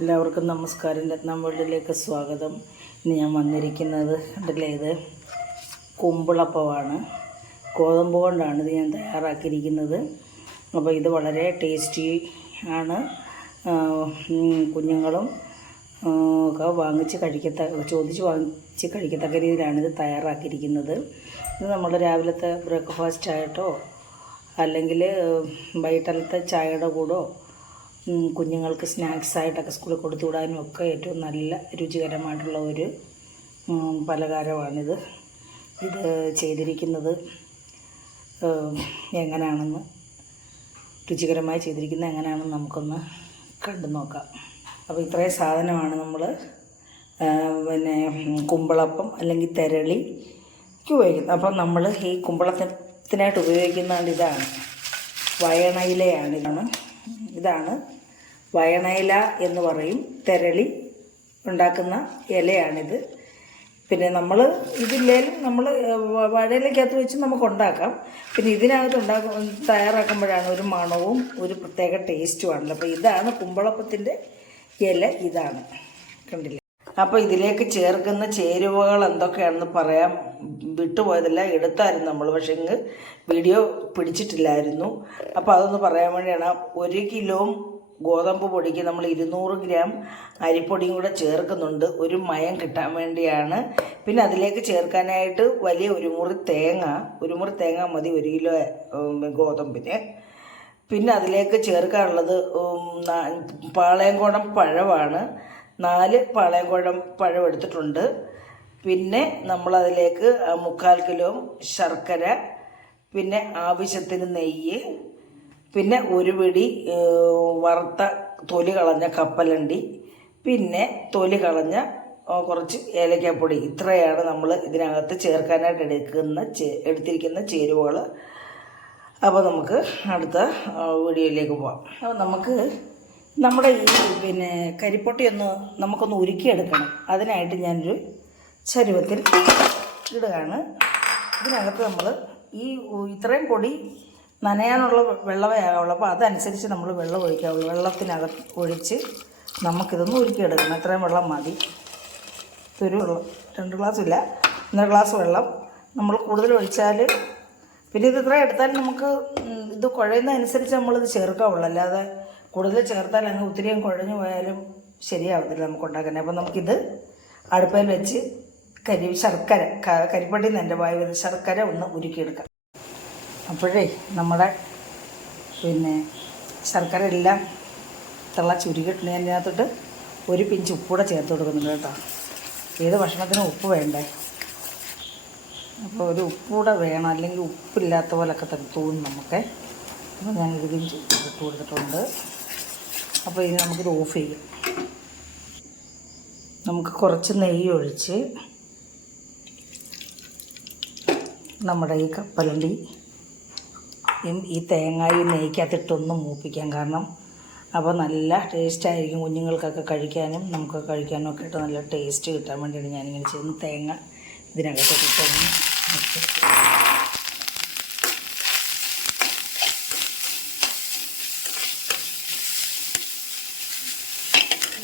എല്ലാവർക്കും നമസ്കാരം. രത്നം വേൾഡിലേക്ക് സ്വാഗതം. ഇന്ന് ഞാൻ വന്നിരിക്കുന്നത് കണ്ടില്ലേ, ഇത് കുമ്പിളപ്പമാണ്. ഗോതമ്പ് കൊണ്ടാണ് ഇത് ഞാൻ തയ്യാറാക്കിയിരിക്കുന്നത്. അപ്പോൾ ഇത് വളരെ ടേസ്റ്റി ആണ്. കുഞ്ഞുങ്ങളും ഒക്കെ ചോദിച്ച് വാങ്ങിച്ച് കഴിക്കത്തക്ക രീതിയിലാണിത് തയ്യാറാക്കിയിരിക്കുന്നത്. ഇത് നമ്മുടെ രാവിലത്തെ ബ്രേക്ക്ഫാസ്റ്റ് ആയിട്ടോ അല്ലെങ്കിൽ വൈകിട്ടത്തെ ചായയുടെ കൂടോ കുഞ്ഞുങ്ങൾക്ക് സ്നാക്സായിട്ടൊക്കെ സ്കൂളിൽ കൊടുത്തു വിടാനും ഒക്കെ ഏറ്റവും നല്ല രുചികരമായിട്ടുള്ള ഒരു പലഹാരമാണിത്. ഇത് ചെയ്തിരിക്കുന്നത് എങ്ങനെയാണെന്ന്, രുചികരമായി ചെയ്തിരിക്കുന്നത് എങ്ങനെയാണെന്ന് നമുക്കൊന്ന് കണ്ടു നോക്കാം. അപ്പോൾ ഇത്രയും സാധനമാണ് നമ്മൾ കുമ്പിളപ്പം അല്ലെങ്കിൽ തെരളിക്ക് ഉപയോഗിക്കുന്നത്. അപ്പം നമ്മൾ ഈ കുമ്പിളത്തിനായിട്ട് ഉപയോഗിക്കുന്നത് ഇതാണ് വയണയിലയാണ്. ഇതാണ് വയണയില എന്ന് പറയും. തെരളി ഉണ്ടാക്കുന്ന ഇലയാണിത്. പിന്നെ നമ്മൾ ഇതില്ലേലും നമ്മൾ വാഴയിലക്കകത്ത് വെച്ച് നമുക്ക് ഉണ്ടാക്കാം. പിന്നെ ഇതിനകത്ത് തയ്യാറാക്കുമ്പോഴാണ് ഒരു മണവും ഒരു പ്രത്യേക ടേസ്റ്റുമാണല്ലോ. അപ്പോൾ ഇതാണ് കുമ്പിളപ്പത്തിൻ്റെ ഇല, ഇതാണ്, കണ്ടില്ലേ. അപ്പോൾ ഇതിലേക്ക് ചേർക്കുന്ന ചേരുവകൾ എന്തൊക്കെയാണെന്ന് പറയാൻ വിട്ടുപോയതല്ല, എടുത്തായിരുന്നു നമ്മൾ, പക്ഷേ ഇങ്ങ് വീഡിയോ പിടിച്ചിട്ടില്ലായിരുന്നു. അപ്പോൾ അതൊന്ന് പറയാൻ വേണ്ടിയാണ്. 1 കിലോ ഗോതമ്പ് പൊടിക്ക് നമ്മൾ 200 ഗ്രാം അരിപ്പൊടിയും കൂടെ ചേർക്കുന്നുണ്ട്, ഒരു മയം കിട്ടാൻ വേണ്ടിയാണ്. പിന്നെ അതിലേക്ക് ചേർക്കാനായിട്ട് വലിയ ഒരു മുറി തേങ്ങ മതി 1 കിലോ ഗോതമ്പിന്. പിന്നെ അതിലേക്ക് ചേർക്കാനുള്ളത് പാളയംകോടൻ പഴമാണ്. 4 പാളയംകോടൻ പഴം എടുത്തിട്ടുണ്ട്. പിന്നെ നമ്മളതിലേക്ക് 3/4 കിലോ ശർക്കര, പിന്നെ ആവശ്യത്തിന് നെയ്യ്, പിന്നെ 1 പിടി വറുത്ത തൊലി കളഞ്ഞ കപ്പലണ്ടി, പിന്നെ തൊലി കളഞ്ഞ കുറച്ച് ഏലക്കാപ്പൊടി. ഇത്രയാണ് നമ്മൾ ഇതിനകത്ത് ചേർക്കാനായിട്ട് എടുത്തിരിക്കുന്ന ചേരുവകൾ. അപ്പോൾ നമുക്ക് അടുത്ത വീഡിയോയിലേക്ക് പോകാം. അപ്പോൾ നമുക്ക് നമ്മുടെ ഈ കരിപ്പൊട്ടി നമുക്കൊന്ന് ഉരുക്കിയെടുക്കണം. അതിനായിട്ട് ഞാനൊരു ചരുവത്തിൽ ഇടുകയാണ്. ഇതിനകത്ത് നമ്മൾ ഇത്രയും പൊടി നനയാനുള്ള വെള്ളമേ ആകാവുള്ളൂ. അപ്പോൾ അതനുസരിച്ച് നമ്മൾ വെള്ളം ഒഴിക്കാവുള്ളൂ. വെള്ളത്തിനകത്ത് ഒഴിച്ച് നമുക്കിതൊന്ന് ഉരുക്കിയെടുക്കണം. ഇത്രയും വെള്ളം മതി. ഒരു 2 ഗ്ലാസ്സില്ല, 1 ഗ്ലാസ് വെള്ളം നമ്മൾ കൂടുതൽ ഒഴിച്ചാൽ, പിന്നെ ഇത് ഇത്രയും എടുത്താലും നമുക്ക് ഇത് കുഴയുന്നതനുസരിച്ച് നമ്മളിത് ചേർക്കാവുള്ളൂ. അല്ലാതെ കൂടുതൽ ചേർത്താൽ അങ്ങ് ഒത്തിരിയും കുഴഞ്ഞു പോയാലും ശരിയാവത്തില്ല നമുക്ക് ഉണ്ടാക്കാൻ. അപ്പോൾ നമുക്കിത് അടുപ്പയിൽ വെച്ച് കരിപ്പട്ടി എൻ്റെ വായി വരുന്ന ശർക്കര ഒന്ന് ഉരുക്കിയെടുക്കാം. അപ്പോഴേ നമ്മുടെ ശർക്കര എല്ലാം തിളച്ചുരുക്കിയിട്ടുണ്ട്. ഞാൻ ഇതിനകത്തോട്ട് 1 പിഞ്ച് ഉപ്പൂടെ ചേർത്ത് കൊടുക്കുന്നുണ്ട് കേട്ടോ. ഏത് ഭക്ഷണത്തിനും ഉപ്പ് വേണ്ടേ, അപ്പോൾ ഒരു ഉപ്പൂടെ വേണം, അല്ലെങ്കിൽ ഉപ്പില്ലാത്ത പോലൊക്കെ തോന്നും നമുക്ക്. അപ്പോൾ ഞാൻ 1 പിഞ്ച് ഉപ്പ് കൊടുത്തിട്ടുണ്ട്. അപ്പോൾ ഇനി നമുക്കിത് ഓഫ് ചെയ്യാം. നമുക്ക് കുറച്ച് നെയ്യ് ഒഴിച്ച് നമ്മുടെ ഈ കപ്പലണ്ടി ഈ തേങ്ങായും നെയ്ക്കകത്തിട്ടൊന്ന് മൂപ്പിക്കാം. കാരണം അപ്പോൾ നല്ല ടേസ്റ്റായിരിക്കും. കുഞ്ഞുങ്ങൾക്കൊക്കെ കഴിക്കാനും നമുക്ക് കഴിക്കാനും ഒക്കെ ആയിട്ട് നല്ല ടേസ്റ്റ് കിട്ടാൻ വേണ്ടിയാണ് ഞാനിങ്ങനെ ചെയ്യുന്നത്. തേങ്ങ ഇതിനകത്തൊക്കെ ഇട്ടൊന്ന്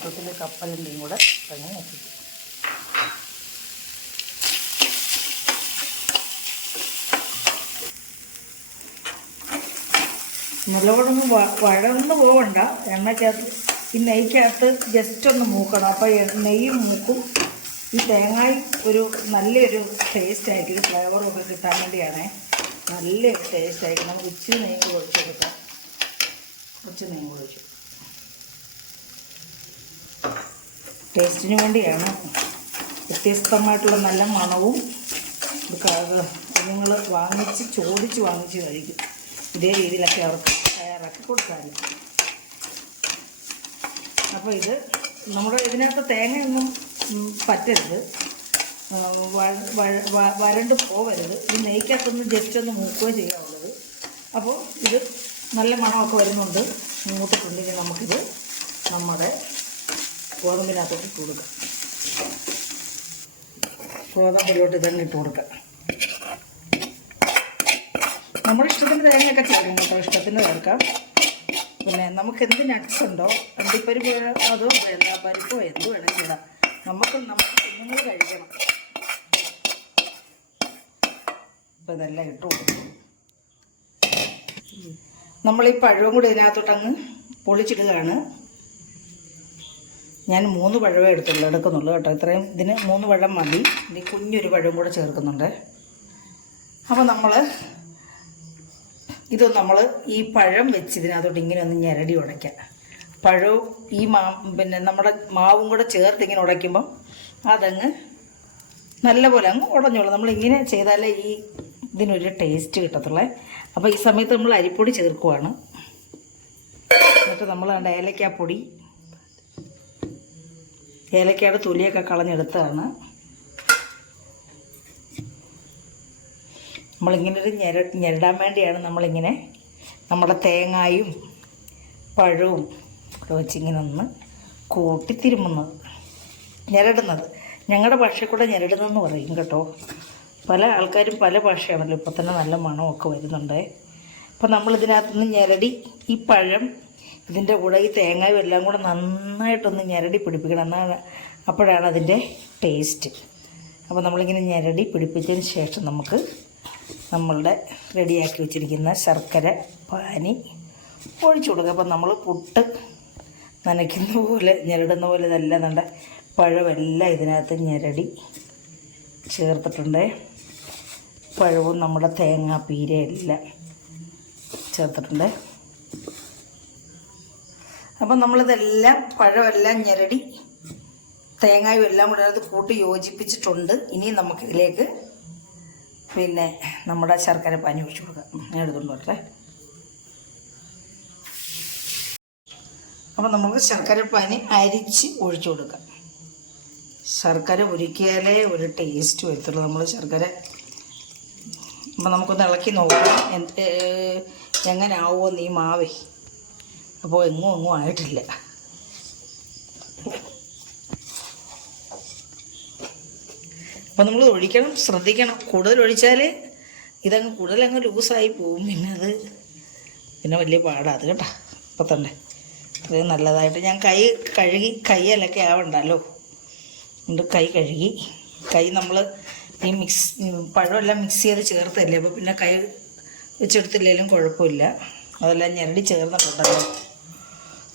കൂട്ടത്തിൽ കപ്പലണ്ടിയും കൂടെ തന്നെ നോക്കിക്കും. നല്ലവണ്ണം വഴന്ന് പോകണ്ട. എണ്ണയ്ക്കകത്ത് ഈ നെയ്ക്കകത്ത് ജസ്റ്റ് ഒന്ന് മൂക്കണം. അപ്പോൾ നെയ്യ് മൂക്കും. ഈ തേങ്ങായി നല്ലൊരു ടേസ്റ്റായിരിക്കും. ഫ്ലേവറും ഒക്കെ കിട്ടാൻ വേണ്ടിയാണ്. നല്ലൊരു ടേസ്റ്റായിരിക്കും. നമുക്ക് ഇച്ചിരി നെയ്യ് ഒഴിച്ചെടുക്കാം. കുറച്ച് നെയ്യ് ഒഴിച്ചു ടേസ്റ്റിന് വേണ്ടിയാണ്. വ്യത്യസ്തമായിട്ടുള്ള നല്ല മണവും കുഞ്ഞുങ്ങൾ ചോദിച്ച് വാങ്ങിച്ച് കഴിക്കും. ഇതേ രീതിയിലൊക്കെ അവർക്ക് തയ്യാറാക്കി കൊടുക്കാനും. അപ്പോൾ ഇത് നമ്മുടെ ഇതിനകത്ത് തേങ്ങയൊന്നും പറ്റരുത്, വരണ്ട് പോവരുത്. ഈ നെയ്ക്കകത്തൊന്ന് ജസ്റ്റ് ഒന്ന് മൂക്കുകയോ ചെയ്യാവുള്ളത്. അപ്പോൾ ഇത് നല്ല മണമൊക്കെ വരുന്നുണ്ട്, മൂത്തിട്ടുണ്ടെങ്കിൽ നമുക്കിത് നമ്മുടെ ഗോതമ്പിനകത്തോട്ട് ഇട്ട് കൊടുക്കാം. ഗോതമ്പിലോട്ട് ഇതങ്ങ് ഇട്ട് കൊടുക്കാം. നമ്മുടെ ഇഷ്ടത്തിന് തേങ്ങയൊക്കെ ചേർക്കാം കേട്ടോ, ഇഷ്ടത്തിന് ചേർക്കാം. പിന്നെ നമുക്ക് എന്ത് നട്ട്സ് ഉണ്ടോ, അണ്ടിപ്പരിപ്പ് അതോ പരിപ്പോ എന്ത് വേണമെങ്കിലും ഇടാം. നമുക്ക് കുഞ്ഞുങ്ങൾ കഴിക്കണം. അപ്പോൾ ഇതെല്ലാം ഇട്ട് കൊടുക്കും. നമ്മൾ ഈ പഴവും കൂടി ഇതിനകത്തോട്ടങ്ങ് പൊളിച്ചിടുകയാണ്. ഞാൻ 3 പഴവേ എടുക്കുന്നുള്ളൂ കേട്ടോ. ഇത്രയും ഇതിന് 3 പഴം മതി. ഇനി കുഞ്ഞൊരു പഴവും കൂടെ ചേർക്കുന്നുണ്ട്. അപ്പോൾ നമ്മൾ ഈ പഴം വെച്ച് ഇതിനകത്തോട്ട് ഇങ്ങനെ ഒന്ന് ഞെരടി ഉടയ്ക്കാം. പഴവും ഈ പിന്നെ നമ്മുടെ മാവും കൂടെ ചേർത്ത് ഇങ്ങനെ ഉടയ്ക്കുമ്പം അതങ്ങ് നല്ലപോലെ അങ്ങ് ഉടഞ്ഞോളൂ. നമ്മളിങ്ങനെ ചെയ്താലേ ഈ ഇതിനൊരു ടേസ്റ്റ് കിട്ടത്തുള്ളേ. അപ്പോൾ ഈ സമയത്ത് നമ്മൾ അരിപ്പൊടി ചേർക്കുവാണ്. എന്നിട്ട് നമ്മൾ ഏലക്കാപ്പൊടി, ഏലക്കയുടെ തൊലിയൊക്കെ കളഞ്ഞെടുത്തതാണ്. നമ്മളിങ്ങനെ ഒരു ഞെരടാൻ വേണ്ടിയാണ് നമ്മളിങ്ങനെ നമ്മുടെ തേങ്ങായും പഴവും ഒക്കെ വെച്ചിങ്ങനെ ഒന്ന് കൂട്ടി തിരുമുന്നത്, ഞെരടുന്നത്. ഞങ്ങളുടെ ഭാഷയിൽ കൂടെ ഞെരടുന്നതെന്ന് പറയും കേട്ടോ. പല ആൾക്കാരും പല ഭാഷയാണല്ലോ. ഇപ്പോൾ തന്നെ നല്ല മണമൊക്കെ വരുന്നുണ്ട്. അപ്പോൾ നമ്മളിതിനകത്തുനിന്ന് ഞെരടി ഈ പഴം ഇതിൻ്റെ കൂടെ ഈ തേങ്ങയും എല്ലാം കൂടെ നന്നായിട്ടൊന്ന് ഞെരടി പിടിപ്പിക്കണം. എന്നാണ് അപ്പോഴാണ് അതിൻ്റെ ടേസ്റ്റ്. അപ്പോൾ നമ്മളിങ്ങനെ ഞെരടി പിടിപ്പിച്ചതിന് ശേഷം നമുക്ക് നമ്മളുടെ റെഡിയാക്കി വെച്ചിരിക്കുന്ന ശർക്കര പാനി ഒഴിച്ചു കൊടുക്കുക. അപ്പം നമ്മൾ പുട്ട് നനയ്ക്കുന്ന പോലെ ഞെരടുന്ന പോലെ ഇതെല്ലാം നല്ല പഴമെല്ലാം ഇതിനകത്ത് ഞെരടി ചേർത്തിട്ടുണ്ട്. പഴവും നമ്മുടെ തേങ്ങാപ്പീരയെല്ലാം ചേർത്തിട്ടുണ്ട്. അപ്പം നമ്മളിതെല്ലാം പഴമെല്ലാം ഞെരടി തേങ്ങയും എല്ലാം കൂടെ അത് കൂട്ടി യോജിപ്പിച്ചിട്ടുണ്ട്. ഇനി നമുക്കിതിലേക്ക് പിന്നെ നമ്മുടെ ശർക്കര പാനി ഒഴിച്ചു കൊടുക്കാം. ഞാൻ എടുത്തുകൊണ്ട് വരട്ടെ. അപ്പം നമുക്ക് ശർക്കര പാനി അരിച്ച് ഒഴിച്ചു കൊടുക്കാം. ശർക്കര ഉരുക്കിയാലേ ഒരു ടേസ്റ്റ് വരത്തുള്ളൂ. നമ്മൾ ശർക്കര അപ്പം നമുക്കൊന്ന് ഇളക്കി നോക്കാം എങ്ങനെ ആവുമോ നീ മാവേ. അപ്പോൾ എങ്ങും ആയിട്ടില്ല. അപ്പോൾ നമ്മൾ ഒഴിക്കണം, ശ്രദ്ധിക്കണം. കൂടുതൽ ഒഴിച്ചാൽ ഇതങ്ങ് കൂടുതലങ്ങ് ലൂസായി പോവും. പിന്നെ വലിയ പാടാണ് അത് കേട്ടോ. അപ്പം തന്നെ അത്രയും നല്ലതായിട്ട് ഞാൻ കഴുകി കൈയിലൊക്കെ ആവണ്ടല്ലോ. എന്നിട്ട് കൈ കഴുകി നമ്മൾ ഈ പഴമെല്ലാം മിക്സ് ചെയ്ത് ചേർത്തല്ലേ. അപ്പോൾ പിന്നെ കൈ വെച്ചെടുത്തില്ലെങ്കിലും കുഴപ്പമില്ല. അതെല്ലാം ഞെരടി ചേർന്നിട്ടുണ്ടല്ലോ.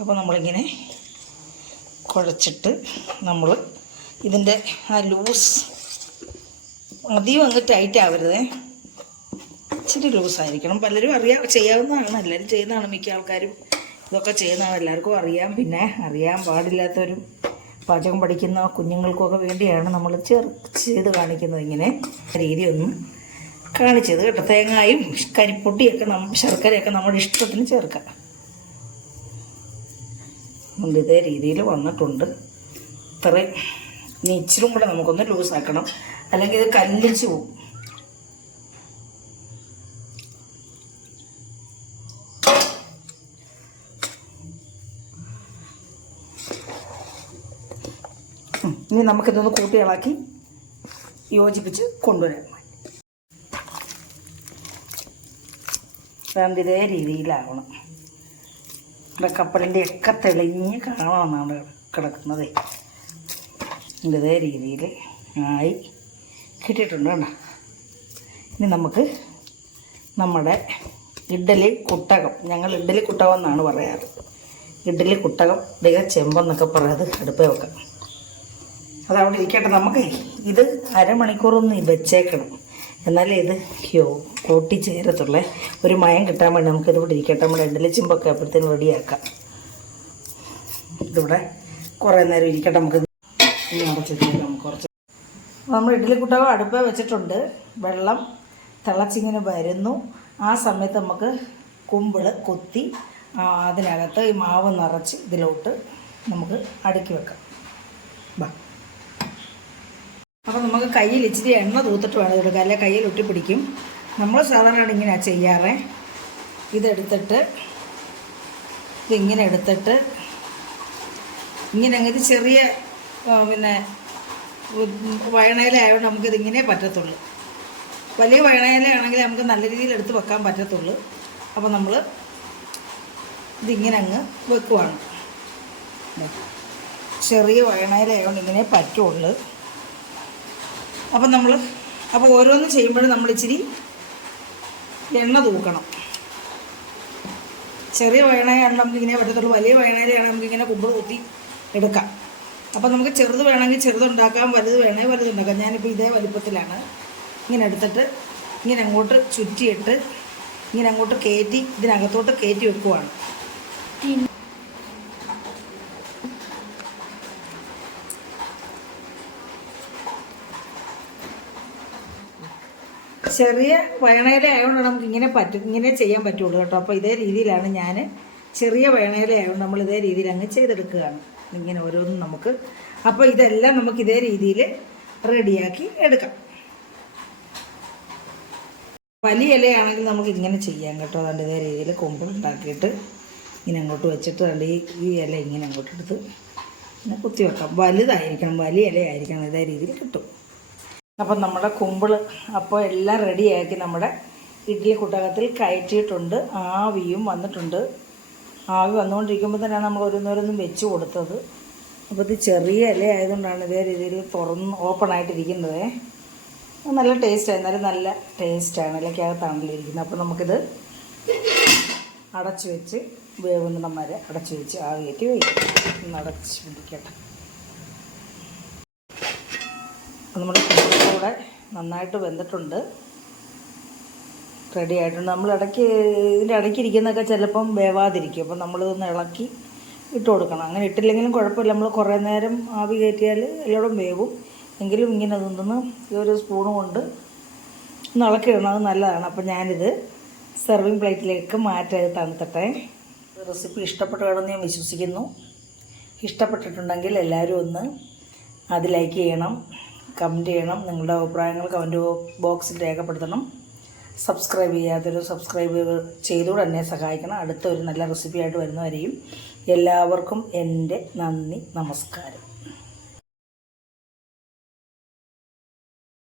അപ്പോൾ നമ്മളിങ്ങനെ കുഴച്ചിട്ട് നമ്മൾ ഇതിൻ്റെ ആ ലൂസ് അധികം അങ്ങ് ടൈറ്റ് ആവരുതേ, ഇച്ചിരി ലൂസായിരിക്കണം. പലരും ചെയ്യാവുന്നതാണ്, എല്ലാവരും ചെയ്യുന്നതാണ്. മിക്ക ആൾക്കാരും ഇതൊക്കെ ചെയ്യുന്നതാണ്, എല്ലാവർക്കും അറിയാം. പിന്നെ അറിയാൻ പാടില്ലാത്തവരും പാചകം പഠിക്കുന്ന കുഞ്ഞുങ്ങൾക്കൊക്കെ വേണ്ടിയാണ് നമ്മൾ ചെയ്ത് കാണിക്കുന്നത്. ഇങ്ങനെ രീതി ഒന്ന് കാണിച്ചത് കേട്ടോ. തേങ്ങായും കരിപ്പൊടിയൊക്കെ ശർക്കരയൊക്കെ നമ്മുടെ ഇഷ്ടത്തിന് ചേർക്കാം. ഇതേ രീതിയിൽ വന്നിട്ടുണ്ട്. ഇത്രയും ഇനി ഇച്ചിരും കൂടെ നമുക്കൊന്ന് ലൂസാക്കണം, അല്ലെങ്കിൽ ഇത് കല്ലിച്ച് പോവും. ഇനി നമുക്കിതൊന്ന് കൂട്ടി ഇളക്കി യോജിപ്പിച്ച് കൊണ്ടുവരാം. അതുകൊണ്ട് ഇതേ രീതിയിലാവണം. ഇവിടെ കപ്പലിൻ്റെ ഒക്കെ തെളിഞ്ഞ് കാണാമെന്നാണ് കിടക്കുന്നത്. ഇതേ രീതിയിൽ ആയി കിട്ടിയിട്ടുണ്ട് കേട്ടോ. ഇനി നമുക്ക് നമ്മുടെ ഇഡ്ഡലി കുട്ടകം, ഞങ്ങൾ ഇഡ്ഡലി കുട്ടകം എന്നാണ് പറയാറ്. ഇഡ്ഡലി കുട്ടകം ചെമ്പെന്നൊക്കെ പറയാത് അടുപ്പേ വെക്കാം. അതവിടെ ഇരിക്കട്ടെ. നമുക്ക് ഇത് അരമണിക്കൂറൊന്ന് വെച്ചേക്കണം, എന്നാലേ ഇത് കൂട്ടി ചേരത്തുള്ളേ. ഒരു മയം കിട്ടാൻ വേണ്ടി നമുക്കിതിവിടെ ഇരിക്കട്ടെ. നമ്മുടെ ഇഡ്ഡലി ചെമ്പൊക്കെ അപ്പോഴത്തേനും റെഡിയാക്കാം. ഇതിവിടെ കുറേ നേരം ഇരിക്കട്ടെ. നമുക്ക് അടച്ചിട്ട് കുറച്ച് നമ്മൾ ഇഡ്ഡലി കുട്ടകം അടുപ്പേ വെച്ചിട്ടുണ്ട്. വെള്ളം തിളച്ചിങ്ങനെ വരുന്നു. ആ സമയത്ത് നമുക്ക് കുമ്പിൾ കൊത്തി അതിനകത്ത് ഈ മാവ് നിറച്ച് ഇതിലോട്ട് നമുക്ക് അടുക്കി വെക്കാം. അപ്പോൾ നമുക്ക് കയ്യിൽ ഇച്ചിരി എണ്ണ തൂത്തിട്ട് വേണം എടുക്കാൻ, അല്ലെ കയ്യിൽ ഒട്ടിപ്പിടിക്കും. നമ്മൾ സാധാരണ ഇങ്ങനെയാണ് ചെയ്യാറേ. ഇതെടുത്തിട്ട് ഇതിങ്ങനെ എടുത്തിട്ട് ഇങ്ങനെ ഇത് ചെറിയ പിന്നെ വയണയിലായതുകൊണ്ട് നമുക്കിതിങ്ങനെ പറ്റത്തുള്ളൂ. വലിയ വയണയിലാണെങ്കിൽ നമുക്ക് നല്ല രീതിയിൽ എടുത്ത് വെക്കാൻ പറ്റത്തുള്ളൂ. അപ്പോൾ നമ്മൾ ഇതിങ്ങനെ അങ്ങ് വെക്കുവാണ്. ചെറിയ വയണയിലായതുകൊണ്ട് ഇങ്ങനെ പറ്റുള്ളൂ. അപ്പോൾ ഓരോന്ന് ചെയ്യുമ്പോഴും നമ്മൾ ഇച്ചിരി എണ്ണ തൂക്കണം. ചെറിയ വയണയാണ് നമുക്കിങ്ങനെ പറ്റത്തുള്ളൂ, വലിയ വയണയിലാണ് നമുക്കിങ്ങനെ കുമ്പിൾ കുത്തി എടുക്കാം. അപ്പോൾ നമുക്ക് ചെറുത് വേണമെങ്കിൽ ചെറുതുണ്ടാക്കാം, വലുത് വേണമെങ്കിൽ വലുതുണ്ടാക്കാം. ഞാനിപ്പോൾ ഇതേ വലുപ്പത്തിലാണ് ഇങ്ങനെ എടുത്തിട്ട് ഇങ്ങനെ അങ്ങോട്ട് ചുറ്റിയിട്ട് ഇങ്ങനെ അങ്ങോട്ട് കയറ്റി ഇതിനകത്തോട്ട് കയറ്റി വെക്കുവാണ്. ചെറിയ വയണയില ആയതുകൊണ്ടാണ് നമുക്ക് ഇങ്ങനെ ചെയ്യാൻ പറ്റുള്ളൂ കേട്ടോ. അപ്പോൾ ഇതേ രീതിയിലാണ് ഞാൻ ചെറിയ വയണയില ആയതുകൊണ്ട് നമ്മൾ ഇതേ രീതിയിൽ അങ്ങ് ചെയ്തെടുക്കുകയാണ്. ഇങ്ങനെ ഓരോന്നും നമുക്ക്, അപ്പോൾ ഇതെല്ലാം നമുക്ക് ഇതേ രീതിയിൽ റെഡിയാക്കി എടുക്കാം. വലിയ ഇലയാണെങ്കിൽ നമുക്ക് ഇങ്ങനെ ചെയ്യാം കേട്ടോ. അതുകൊണ്ട് ഇതേ രീതിയിൽ കൊമ്പുണ്ടാക്കിയിട്ട് ഇങ്ങനെ അങ്ങോട്ട് വെച്ചിട്ട് അതുകൊണ്ട് ഈ ഇല ഇങ്ങനെ അങ്ങോട്ട് എടുത്ത് ഇങ്ങനെ കുത്തി വെക്കാം. വലുതായിരിക്കണം, വലിയ ഇലയായിരിക്കണം, ഇതേ രീതിയിൽ കിട്ടും. അപ്പം നമ്മുടെ കുമ്പിൾ അപ്പോൾ എല്ലാം റെഡിയാക്കി നമ്മുടെ ഇഡ്ഡലി കുട്ടകത്തിൽ കയറ്റിയിട്ടുണ്ട്. ആവിയും വന്നിട്ടുണ്ട്. ആവി വന്നുകൊണ്ടിരിക്കുമ്പോൾ തന്നെയാണ് നമ്മൾ ഓരോന്നോരോന്നും വെച്ച് കൊടുത്തത്. അപ്പോൾ ഇത് ചെറിയ ഇല ആയതുകൊണ്ടാണ് ഇതേ രീതിയിൽ ഓപ്പണായിട്ടിരിക്കുന്നത്. നല്ല ടേസ്റ്റാണ്, എന്നാലും നല്ല ടേസ്റ്റാണ്. ഇലയ്ക്കകത്താണല്ലോ ഇരിക്കുന്നത്. അപ്പോൾ നമുക്കിത് അടച്ച് വെച്ച് വേവുന്നിടം വരെ അടച്ച് വെച്ച് ആവിയേറ്റി വയ്ക്കും. ഒന്ന് അടച്ച് പിടിക്കട്ടെ. നമ്മുടെ കൂടെ നന്നായിട്ട് വെന്തിട്ടുണ്ട്, റെഡി ആയിട്ടുണ്ട്. നമ്മൾ ഇതിൻ്റെ ഇടയ്ക്കിരിക്കുന്നതൊക്കെ ചിലപ്പം വേവാതിരിക്കും. അപ്പം നമ്മളിതൊന്ന് ഇളക്കി ഇട്ട് കൊടുക്കണം. അങ്ങനെ ഇട്ടില്ലെങ്കിലും കുഴപ്പമില്ല, നമ്മൾ കുറേ നേരം ആവി കയറ്റിയാൽ എല്ലായിടും വേവും. എങ്കിലും ഇങ്ങനെ അതൊന്ന് ഈ ഒരു സ്പൂണ് കൊണ്ട് ഒന്ന് ഇളക്കി ഇടണം, അത് നല്ലതാണ്. അപ്പം ഞാനിത് സെർവിങ് പ്ലേറ്റിലേക്ക് മാറ്റാതെ തണുത്തട്ടെ. റെസിപ്പി ഇഷ്ടപ്പെട്ടു വേണമെന്ന് ഞാൻ വിശ്വസിക്കുന്നു. ഇഷ്ടപ്പെട്ടിട്ടുണ്ടെങ്കിൽ എല്ലാവരും ഒന്ന് അത് ലൈക്ക് ചെയ്യണം, കമൻറ്റ് ചെയ്യണം, നിങ്ങളുടെ അഭിപ്രായങ്ങൾ കമൻറ്റ് ബോക്സിൽ രേഖപ്പെടുത്തണം. സബ്സ്ക്രൈബ് ചെയ്യാത്തൊരു സബ്സ്ക്രൈബ് ചെയ്തുകൊണ്ട് എന്നെ സഹായിക്കണം. അടുത്ത ഒരു നല്ല റെസിപ്പിയായിട്ട് വരുന്നവരെയും എല്ലാവർക്കും എൻ്റെ നന്ദി, നമസ്കാരം.